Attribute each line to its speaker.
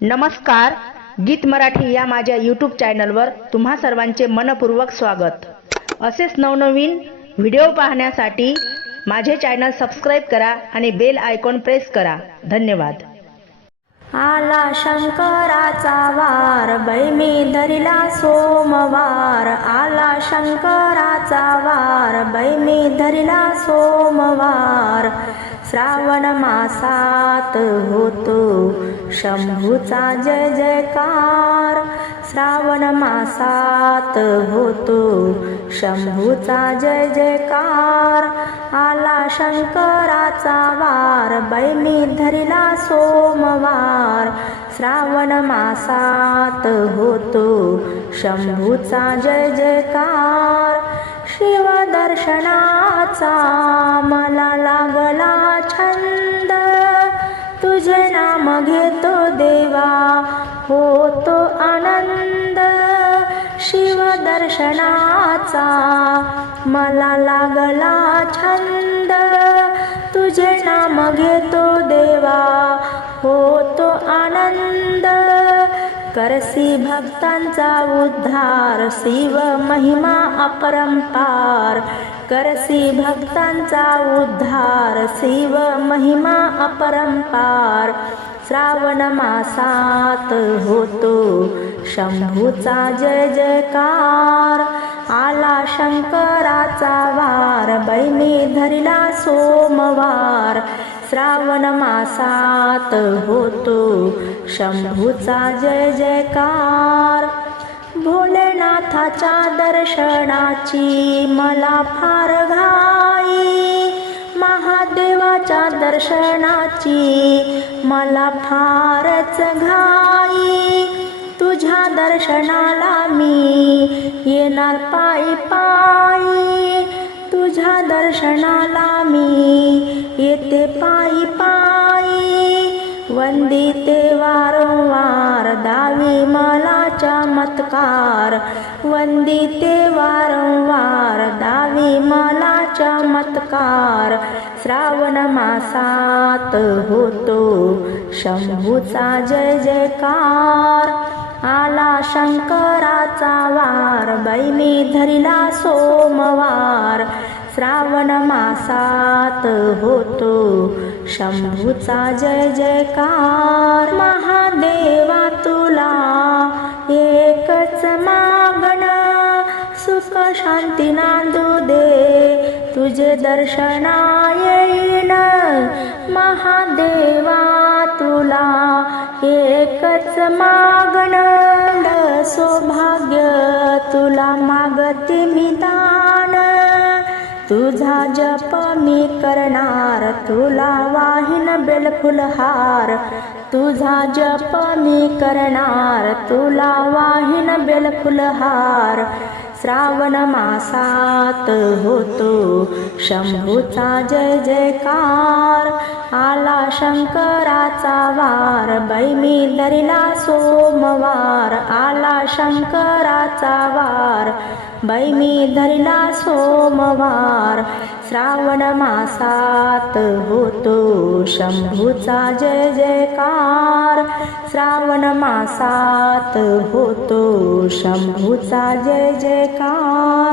Speaker 1: नमस्कार गीत मराठी या माझ्या यूट्यूब चॅनलवर तुम्हा सर्वांचे मनपूर्वक स्वागत. असेच नवनवीन व्हिडिओ पाहण्यासाठी माझे चॅनल सबस्क्राईब करा आणि बेल आयकॉन प्रेस करा. धन्यवाद.
Speaker 2: आला शंकराचा वार बै मी धरिला सोमवार. आला शंकराचा वार बै मी धरिला सोमवार. श्रावण मासात होतो. शंभूचा जय जयकार श्रावण मासात होतो. शंभूचा जय जयकार आला शंकराचा वार बैनी धरिला सोमवार. श्रावण मासात होतो. शंभूचा जय जयकार शिवदर्शनाचा मला लागला छंद. तुझे नाम घेतो देवा होतो आनंद. शिवदर्शनाचा मला लागला छंद. तुझे नाम घेतो देवा होतो आनंद. करसी भक्तांचा उद्धार शिव महिमा अपरंपार. करसी भक्तांचा उद्धार शिव महिमा अपरंपार. श्रावण मासात होतो शंभूचा जय जयकार. आला शंकराचा वार बैनी धरिला सोमवार. श्रावण मासात होतो शंभूचा जय जयकार. भोलेनाथाच्या दर्शनाची मला फार घाई. महादेवाच्या दर्शनाची मला फारच घाई. तुझ्या दर्शनाला मी येणार पायी पायी. तुझ्या दर्शनाला मी येते पायी पायी. वंदिते वारंवार दावी मला चमत्कार वंदिते वारंवार दावी मला चमत्कार श्रावण मासात होतो शंभूचा जय जयकार. आला शंकराचा वार बैनी धरिला सोमवार. श्रावण मासात होतो. शंभूचा जय जयकार. महादेवा तुला एकच मागण. सुख शांती नांदू दे. तुझे दर्शना येईन महादेवा तुला एकच मागण. सौभाग्य तुला मागते मी दान. तुझा जप मी करणार तुला वाहिन बेलफुलहार तुझा जप मी करणार तुला वाहिन बेलफुलहार श्रावण मासात होतो. शंभूचा जय जयकार आला शंकराचा वार. बैमी धरिला सोमवार आला शंकराचा वार. बैमी धरिला सोमवार श्रावण मासात होतो. शंभूचा जय जयकार. श्रावण मासात होतो शंभूचा जय जयकार.